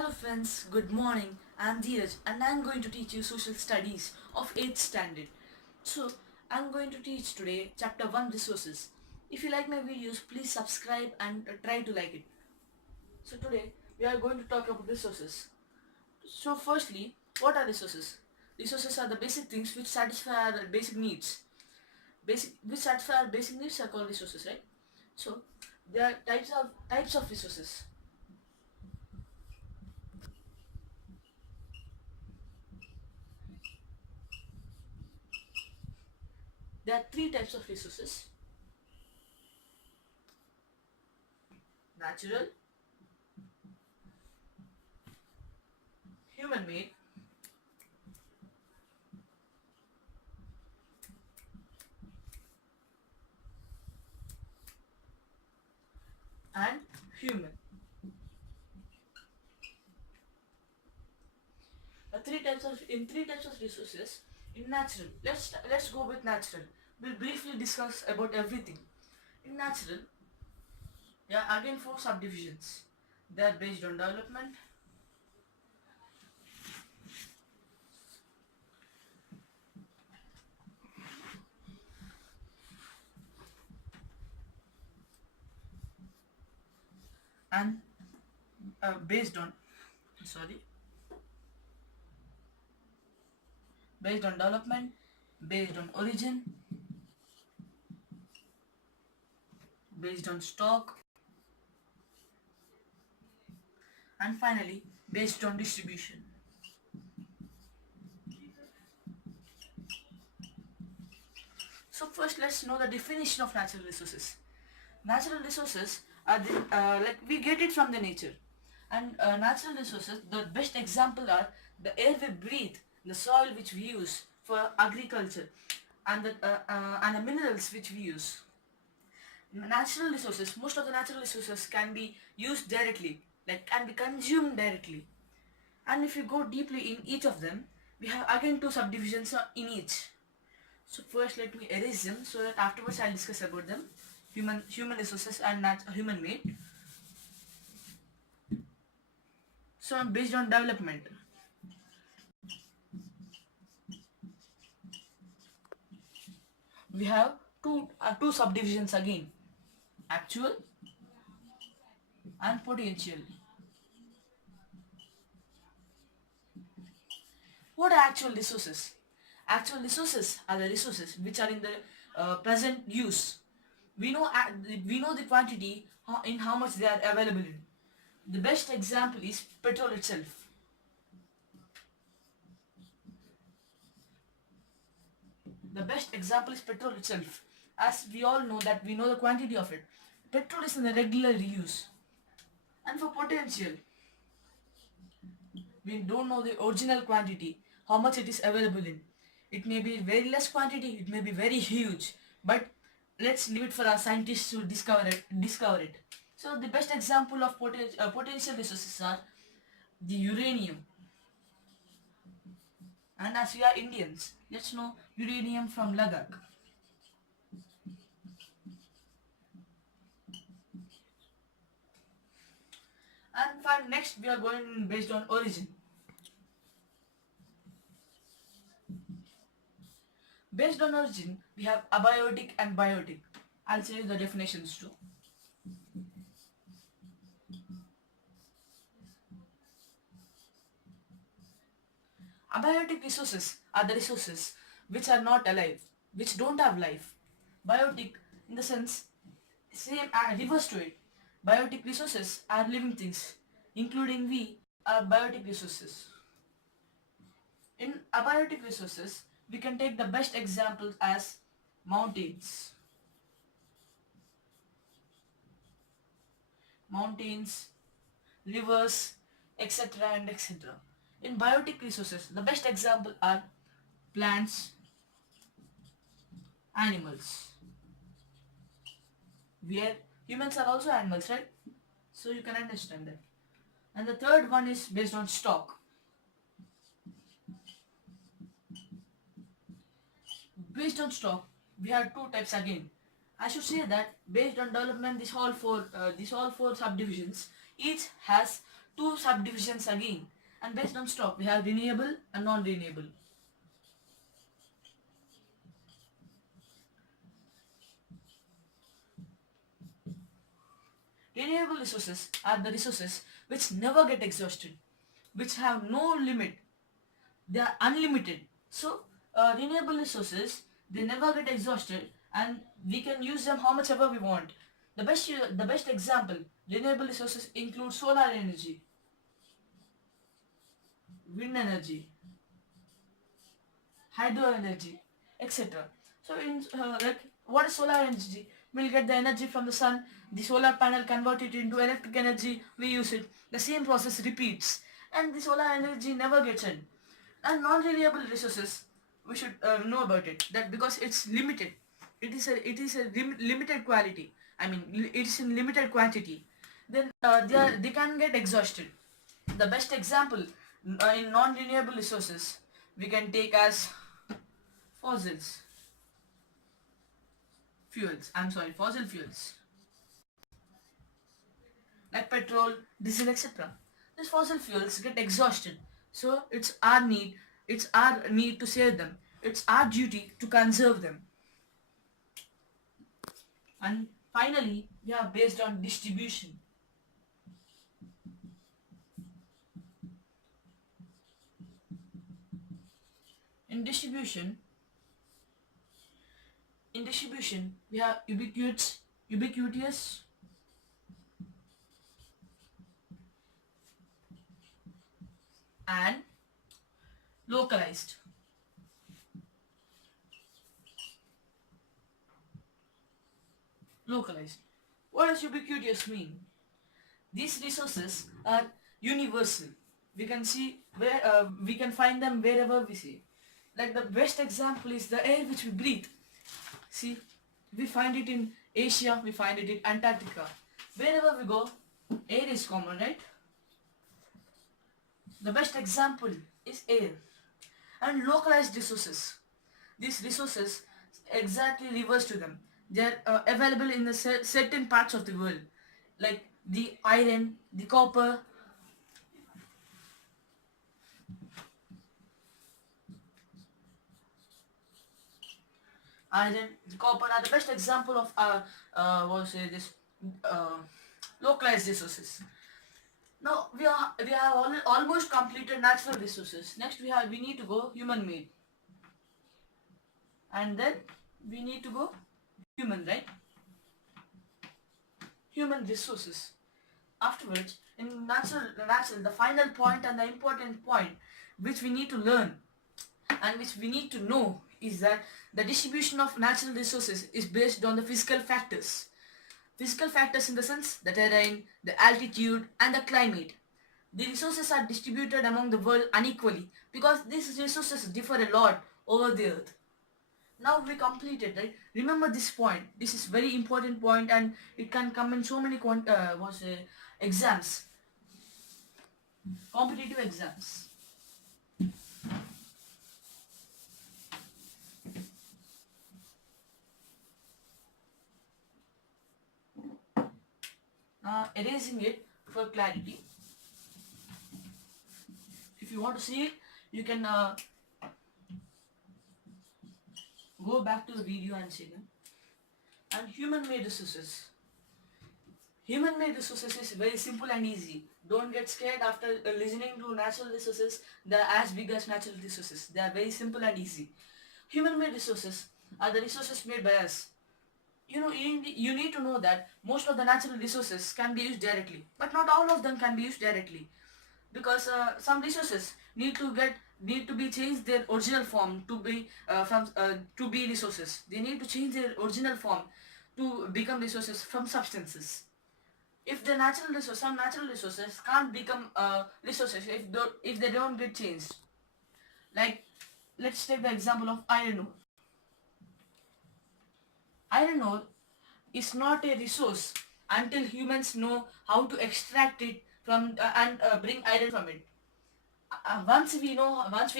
Hello friends, good morning. I'm Dheeraj and I'm going to teach you social studies of 8th standard. So, I'm going to teach today chapter 1 resources. If you like my videos, please subscribe and try to like it. So today we are going to talk about resources. So firstly, what are resources? Resources are the basic things which satisfy our basic needs. Which satisfy our basic needs are called resources, right? So there are types of resources. There are three types of resources: natural, human made, and human. Three types of resources. In natural, let's go with natural. We'll briefly discuss about everything. In natural, there are again four subdivisions. They are based on development, and based on sorry based on development, based on origin, based on stock, and finally based on distribution. So first, let's know the definition of natural resources. Natural resources are like we get it from the nature, and natural resources, the best example are the air we breathe, the soil which we use for agriculture, and the minerals which we use. Natural resources, most of the natural resources can be used directly, like can be consumed directly. And if you go deeply in each of them, we have again two subdivisions in each. So first let me erase them so that afterwards I'll discuss about them. Human resources and human made. So based on development, we have two subdivisions again: actual and potential. What are actual resources? Actual resources are the resources which are in the present use. We know the quantity in how much they are available in. The best example is petrol itself. The best example is petrol itself. As we all know that we know the quantity of it. Petrol is in the regular use. And for potential, we don't know the original quantity, how much it is available in. It may be very less quantity, it may be very huge, but let's leave it for our scientists to discover it. So the best example of potential resources are the uranium. And as we are Indians, let's know uranium from Ladakh. And for next, we are going based on origin. Based on origin, we have abiotic and biotic. I'll say the definitions too. Abiotic resources are the resources which are not alive, which don't have life. Biotic, in the sense, same reverse to it. Biotic resources are living things, including we are biotic resources. In abiotic resources, we can take the best examples as mountains, rivers, etc. and etc. In biotic resources, the best example are plants, animals. Where humans are also animals, right? So you can understand that. And the third one is based on stock. Based on stock, we have two types again. I should say that based on development, these all four subdivisions each has two subdivisions again. And based on stock, we have renewable and non-renewable. Renewable resources are the resources which never get exhausted, which have no limit. They are unlimited. So renewable resources, they never get exhausted, and we can use them how much ever we want. The best example, renewable resources include solar energy, wind energy, hydro energy, etc. So in like, what is solar energy? We'll get the energy from the sun, the solar panel convert it into electric energy, we use it. The same process repeats, and the solar energy never gets end. And non-renewable resources, we should know about it, that because it's limited, it is a limited quality, I mean it is in limited quantity, then they can get exhausted. The best example in non-renewable resources we can take as fossils fossil fuels like petrol, diesel, etc. These fossil fuels get exhausted, so it's our need to save them. It's our duty to conserve them. And finally, we are based on distribution. In distribution, we have ubiquitous, and localized. Localized. What does ubiquitous mean? These resources are universal. We can see where we can find them wherever we see. Like the best example is the air which we breathe. See, we find it in Asia, we find it in Antarctica. Wherever we go, air is common, right? The best example is air. And localized resources. These resources exactly reverse to them. They are available in the certain parts of the world, like the iron, the copper. Iron, the copper are the best example of what say this uh, localized resources. Now we have almost completed natural resources. Next we need to go human made, and then we need to go human, right? Human resources. Afterwards, in natural, the final point and the important point which we need to learn and which we need to know is that the distribution of natural resources is based on the physical factors. Physical factors in the sense the terrain, the altitude, and the climate. The resources are distributed among the world unequally because these resources differ a lot over the earth. Now we completed, right? Remember this point. This is very important point, and it can come in so many exams, competitive exams. Erasing it for clarity. If you want to see it, you can go back to the video and see them. And human-made resources. Human-made resources is very simple and easy. Don't get scared after listening to natural resources. They are as big as natural resources. They are very simple and easy. Human-made resources are the resources made by us. You need to know that most of the natural resources can be used directly, but not all of them can be used directly, because some resources need to be changed their original form to be to be resources. They need to change their original form to become resources from substances. If some natural resources can't become resources if they don't get changed. Like, let's take the example of iron ore. Iron ore is not a resource until humans know how to extract it from and bring iron from it. Once we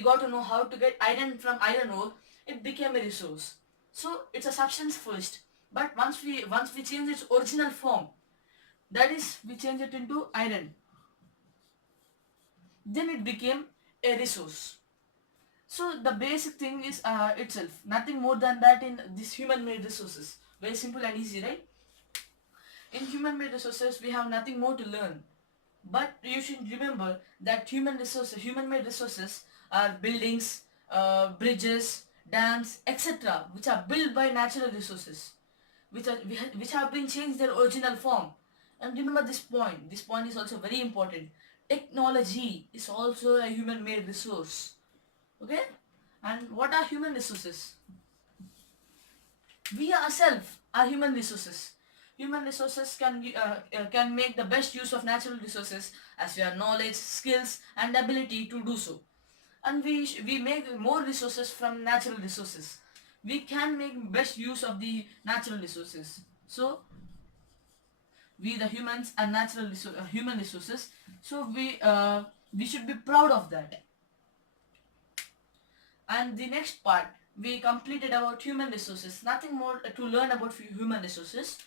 got to know how to get iron from iron ore, it became a resource. So it's a substance first, but once we change its original form, that is, we change it into iron. then it became a resource. So the basic thing is itself, nothing more than that in this human-made resources. Very simple and easy, right? In human-made resources, we have nothing more to learn. But you should remember that human-made resources are buildings, bridges, dams, etc., which are built by natural resources, which have been changed their original form. And remember this point. This point is also very important. Technology is also a human-made resource. Okay? And what are human resources? We ourselves are human resources. Human resources can make the best use of natural resources as we have knowledge, skills, and ability to do so. And we make more resources from natural resources. We can make best use of the natural resources. So we the humans are human resources. So we should be proud of that. And the next part, we completed about human resources, nothing more to learn about human resources.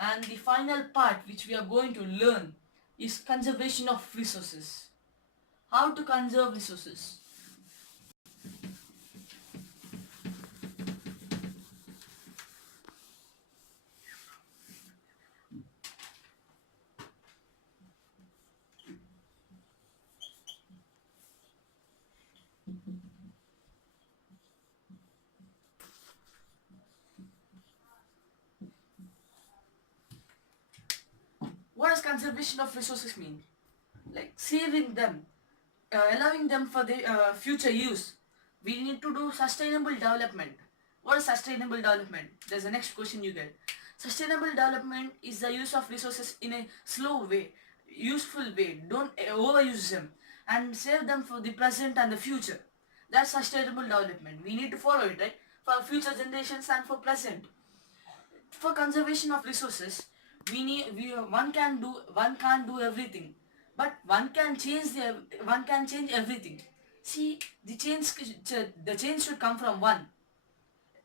And the final part which we are going to learn is conservation of resources. How to conserve resources. What does conservation of resources mean? Like saving them, allowing them for the future use. We need to do sustainable development. What is sustainable development? There's the next question you get. Sustainable development is the use of resources in a slow way, useful way. Don't overuse them and save them for the present and the future. That's sustainable development. We need to follow it, right? For future generations and for present. For conservation of resources, one can't do everything, but one can change everything. See, the change should come from one.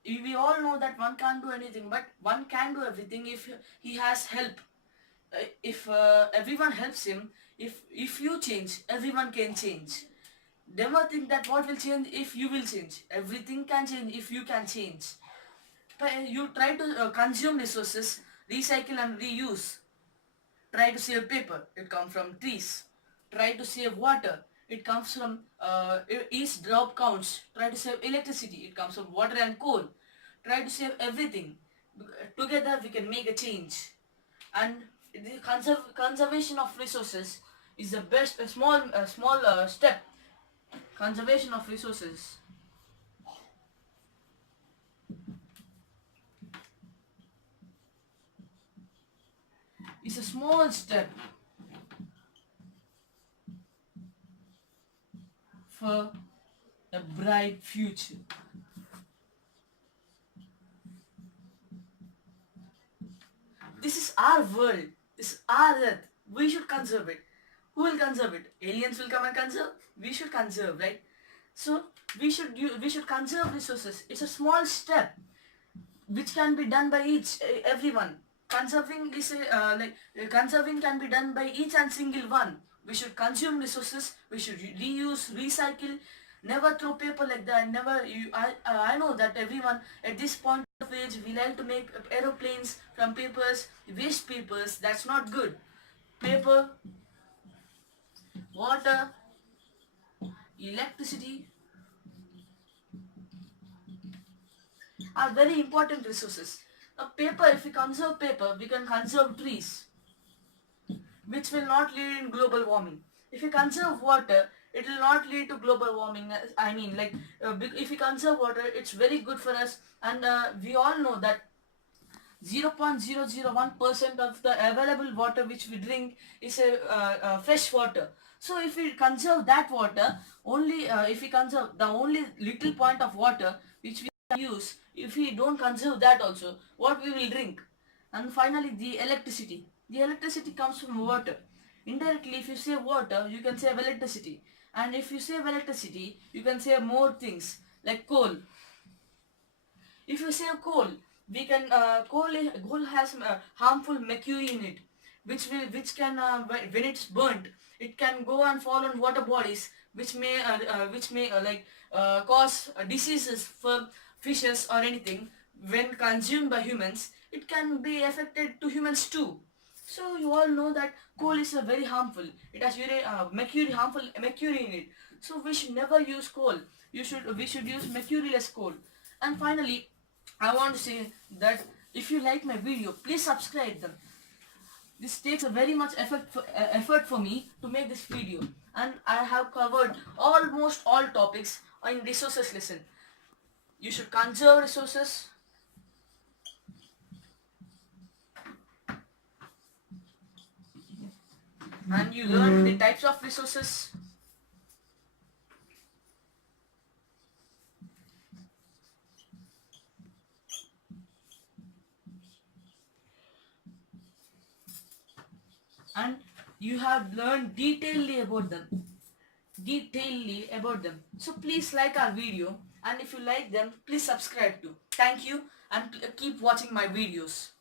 We all know that one can't do anything, but one can do everything if he has help. If everyone helps him, if you change, everyone can change. Never think that what will change if you will change. Everything can change if you can change. You try to consume resources, recycle and reuse. Try to save paper, it comes from trees. Try to save water, it comes from each drop counts. Try to save electricity, it comes from water and coal. Try to save everything. Together we can make a change. And the conservation of resources is the best, a small step. Conservation of resources is a small step for a bright future. This is our world. This is our earth. We should conserve it. Who will conserve it? Aliens will come and conserve? We should conserve, right? So we should conserve resources. It's a small step which can be done by everyone. Conserving can be done by each and single one. We should consume resources. We should reuse, recycle. Never throw paper like that. I know that everyone at this point of age we like to make aeroplanes from papers, waste papers. That's not good. Paper, water, electricity are very important resources. Paper, if we conserve paper, we can conserve trees, which will not lead in global warming. If we conserve water, it will not lead to global warming. If we conserve water, it's very good for us. And we all know that 0.001% of the available water which we drink is fresh water. So if we conserve that water, if we conserve the only little point of water which we use, if we don't conserve that also, what we will drink? And finally, the electricity. The electricity comes from water. Indirectly, if you save water, you can save electricity. And if you save electricity, you can save more things like coal. If you save coal, we can coal has harmful mercury in it, which can when it's burnt, it can go and fall on water bodies, which may cause diseases for fishes or anything. When consumed by humans, it can be affected to humans too. So you all know that coal is very harmful. It has harmful mercury in it. So we should never use coal. We should use mercuryless coal. And finally, I want to say that if you like my video, please subscribe them. This takes a very much effort for me to make this video, and I have covered almost all topics in resources lesson. You should conserve resources, and you learn the types of resources. And you have learned detailedly about them. So please like our video, and if you like them, please subscribe too. Thank you, and keep watching my videos.